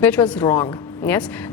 which was wrong. yes,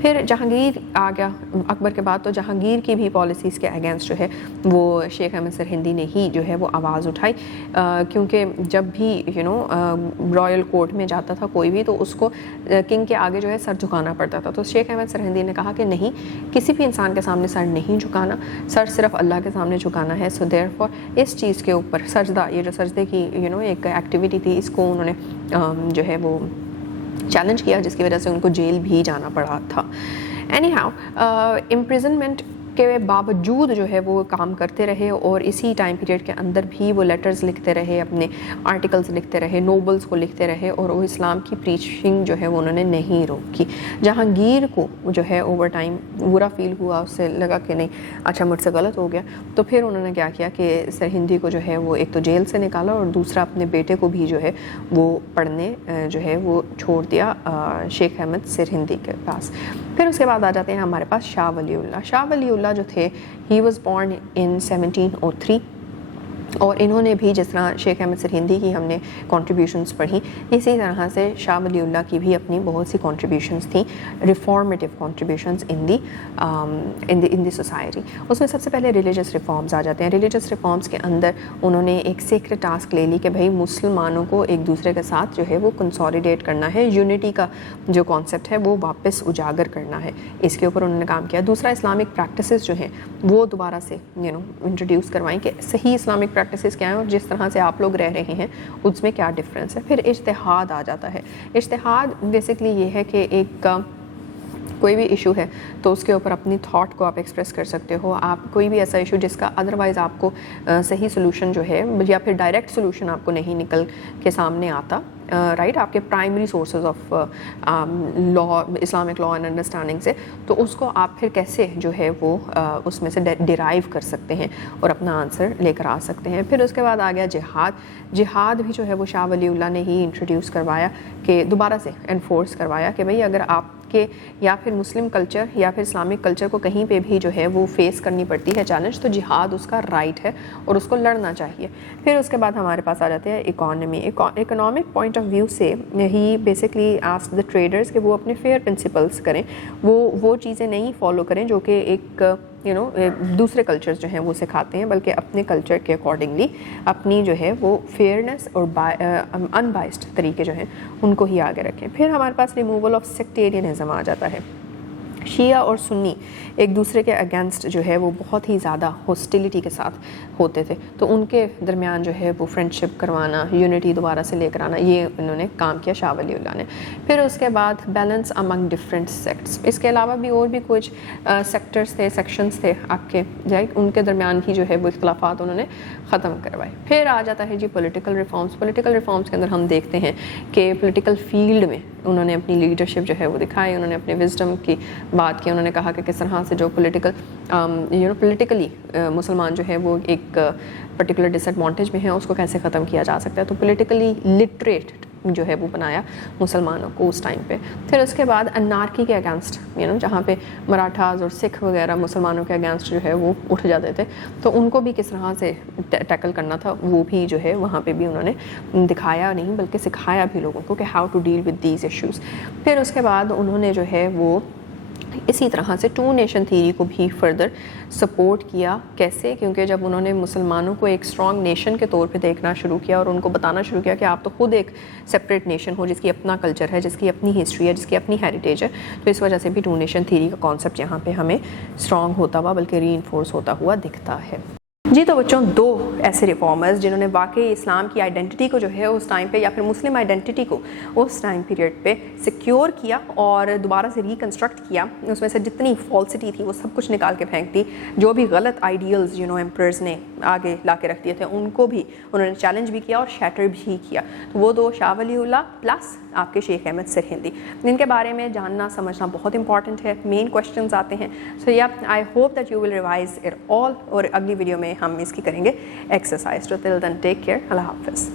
پھر جہانگیر آ گیا اکبر کے بعد, تو جہانگیر کی بھی پالیسیز کے اگینسٹ جو ہے وہ شیخ احمد سرہندی نے ہی جو ہے وہ آواز اٹھائی, کیونکہ جب بھی رائل کورٹ میں جاتا تھا کوئی بھی, تو اس کو کنگ کے آگے جو ہے سر جھکانا پڑتا تھا. تو شیخ احمد سرہندی نے کہا کہ نہیں, کسی بھی انسان کے سامنے سر نہیں جھکانا, سر صرف اللہ کے سامنے جھکانا ہے. سو دیئر فور اس چیز کے اوپر سجدہ, یہ جو سجدے کی ایک ایکٹیویٹی تھی, اس کو انہوں نے جو ہے وہ چیلنج کیا, جس کی وجہ سے ان کو جیل بھی جانا پڑا تھا. اینی ہاؤ امپریزنمنٹ کے باوجود جو ہے وہ کام کرتے رہے, اور اسی ٹائم پیریڈ کے اندر بھی وہ لیٹرز لکھتے رہے, اپنے آرٹیکلز لکھتے رہے, نوبلز کو لکھتے رہے, اور وہ اسلام کی پریچنگ جو ہے وہ انہوں نے نہیں روکی. جہانگیر کو جو ہے اوور ٹائم برا فیل ہوا, اس سے لگا کہ نہیں اچھا مجھ سے غلط ہو گیا, تو پھر انہوں نے کیا کیا کہ سرہندی کو جو ہے وہ ایک تو جیل سے نکالا, اور دوسرا اپنے بیٹے کو بھی جو ہے وہ پڑھنے جو ہے وہ چھوڑ دیا شیخ احمد سرہندی کے پاس. پھر اس کے بعد آ جاتے ہیں ہمارے پاس شاہ ولی اللہ. شاہ ولی اللہ جو تھے, ہی واز بورن ان 1703, اور انہوں نے بھی جس طرح شیخ احمد سرہندی کی ہم نے کنٹریبیوشنز پڑھی, اسی طرح سے شاہ ولی اللہ کی بھی اپنی بہت سی کنٹریبیوشنز تھیں, ریفارمیٹیو کنٹریبیوشنز ان دی سوسائٹی. اس میں سب سے پہلے ریلیجس ریفارمز آ جاتے ہیں. ریلیجس ریفارمز کے اندر انہوں نے ایک سیکرٹ ٹاسک لے لی کہ بھائی مسلمانوں کو ایک دوسرے کے ساتھ جو ہے وہ کنسولیڈیٹ کرنا ہے, یونٹی کا جو کانسیپٹ ہے وہ واپس اجاگر کرنا ہے. اس کے اوپر انہوں نے کام کیا. دوسرا, اسلامک پریکٹسز جو ہیں وہ دوبارہ سے انٹروڈیوس کروائیں کہ صحیح اسلامک پریکٹسز کیا ہیں, اور جس طرح سے آپ لوگ رہ رہے ہیں اس میں کیا ڈفرینس ہے. پھر اجتہاد آ جاتا ہے. اجتہاد بیسکلی یہ ہے کہ ایک کوئی بھی ایشو ہے تو اس کے اوپر اپنی تھاٹ کو آپ ایکسپریس کر سکتے ہو. آپ کوئی بھی ایسا ایشو جس کا ادروائز آپ کو صحیح سلوشن جو ہے یا پھر ڈائریکٹ سلوشن آپ کو نہیں نکل کے سامنے آتا, رائٹ, آپ کے primary sources of law, Islamic law and understanding سے, تو اس کو آپ پھر کیسے جو ہے وہ اس میں سے ڈیرائیو کر سکتے ہیں اور اپنا آنسر لے کر آ سکتے ہیں. پھر اس کے بعد آ گیا جہاد. جہاد بھی جو ہے وہ شاہ ولی اللہ نے ہی انٹروڈیوس کروایا, کہ دوبارہ سے انفورس کروایا کہ بھئی اگر آپ کہ یا پھر مسلم کلچر یا پھر اسلامک کلچر کو کہیں پہ بھی جو ہے وہ فیس کرنی پڑتی ہے چیلنج, تو جہاد اس کا رائٹ ہے اور اس کو لڑنا چاہیے. پھر اس کے بعد ہمارے پاس آ جاتے ہیں economy. Economic point of view سے ہی بیسکلی آسک دا ٹریڈرز کہ وہ اپنے فیئر پرنسپلس کریں, وہ چیزیں نہیں فالو کریں جو کہ ایک دوسرے کلچرز جو ہیں وہ سکھاتے ہیں, بلکہ اپنے کلچر کے اکارڈنگلی اپنی جو ہے وہ فیئرنیس اور ان بائسڈ طریقے جو ہیں ان کو ہی آگے رکھیں. پھر ہمارے پاس ریموول آف سیکٹیرینزم آ جاتا ہے. شیعہ اور سنی ایک دوسرے کے اگینسٹ جو ہے وہ بہت ہی زیادہ ہاسٹیلیٹی کے ساتھ ہوتے تھے, تو ان کے درمیان جو ہے وہ فرینڈشپ کروانا, یونٹی دوبارہ سے لے کر آنا, یہ انہوں نے کام کیا شاہ ولی اللہ نے. پھر اس کے بعد بیلنس امنگ ڈفرینٹ سیکٹس. اس کے علاوہ بھی اور بھی کچھ سیکٹرز تھے, سیکشنز تھے آپ کے, ان کے درمیان بھی جو ہے وہ اختلافات انہوں نے ختم کروائے. پھر آ جاتا ہے جی پولیٹیکل ریفارمس. پولیٹیکل ریفارمس کے اندر ہم دیکھتے ہیں کہ پولیٹیکل فیلڈ میں انہوں نے اپنی لیڈرشپ جو ہے وہ دکھائی, انہوں نے اپنے وزڈم کی بات کی. انہوں نے کہا کہ کس طرح سے جو پولیٹیکلی مسلمان جو ہے وہ ایک پرٹیکولر ڈس ایڈوانٹیج میں ہے اس کو کیسے ختم کیا جا سکتا ہے. تو پولیٹیکلی لٹریٹ جو ہے وہ بنایا مسلمانوں کو اس ٹائم پہ. پھر اس کے بعد انارکی کے اگینسٹ جہاں پہ مراٹھاز اور سکھ وغیرہ مسلمانوں کے اگینسٹ جو ہے وہ اٹھ جاتے تھے, تو ان کو بھی کس طرح سے ٹیکل کرنا تھا وہ بھی جو ہے وہاں پہ بھی انہوں نے دکھایا نہیں بلکہ سکھایا بھی لوگوں کو کہ how to deal with these issues. پھر اس کے بعد انہوں نے جو ہے وہ اسی طرح سے ٹو نیشن تھیری کو بھی فردر سپورٹ کیا. کیسے؟ کیونکہ جب انہوں نے مسلمانوں کو ایک اسٹرانگ نیشن کے طور پہ دیکھنا شروع کیا اور ان کو بتانا شروع کیا کہ آپ تو خود ایک سپریٹ نیشن ہو جس کی اپنا کلچر ہے, جس کی اپنی ہسٹری ہے, جس کی اپنی ہیریٹیج ہے, تو اس وجہ سے بھی ٹو نیشن تھیری کا کانسیپٹ یہاں پہ ہمیں اسٹرانگ ہوتا ہوا بلکہ ری انفورس ہوتا ہوا دکھتا ہے. جی تو بچوں, دو ایسے ریفارمرز جنہوں نے واقعی اسلام کی آئیڈینٹی کو جو ہے اس ٹائم پہ یا پھر مسلم آئیڈینٹی کو اس ٹائم پیریڈ پہ سیکیور کیا اور دوبارہ سے ریکنسٹرکٹ کیا. اس میں سے جتنی فالسٹی تھی وہ سب کچھ نکال کے پھینک دی. جو بھی غلط آئیڈیلز ایمپررز نے آگے لا کے رکھ دیے تھے ان کو بھی انہوں نے چیلنج بھی کیا اور شیٹر بھی کیا. تو وہ دو شاہ ولی اللہ پلس آپ کے شیخ احمد سرہندی, جن کے بارے میں جاننا سمجھنا بہت امپورٹنٹ ہے. مین کوشچنز آتے ہیں. سو یا I hope that you will revise it all, اور اگلی ویڈیو میں ہم اس کی کریں گے ایکسرسائز. تو ٹل دین ٹیک کیئر. اللہ حافظ.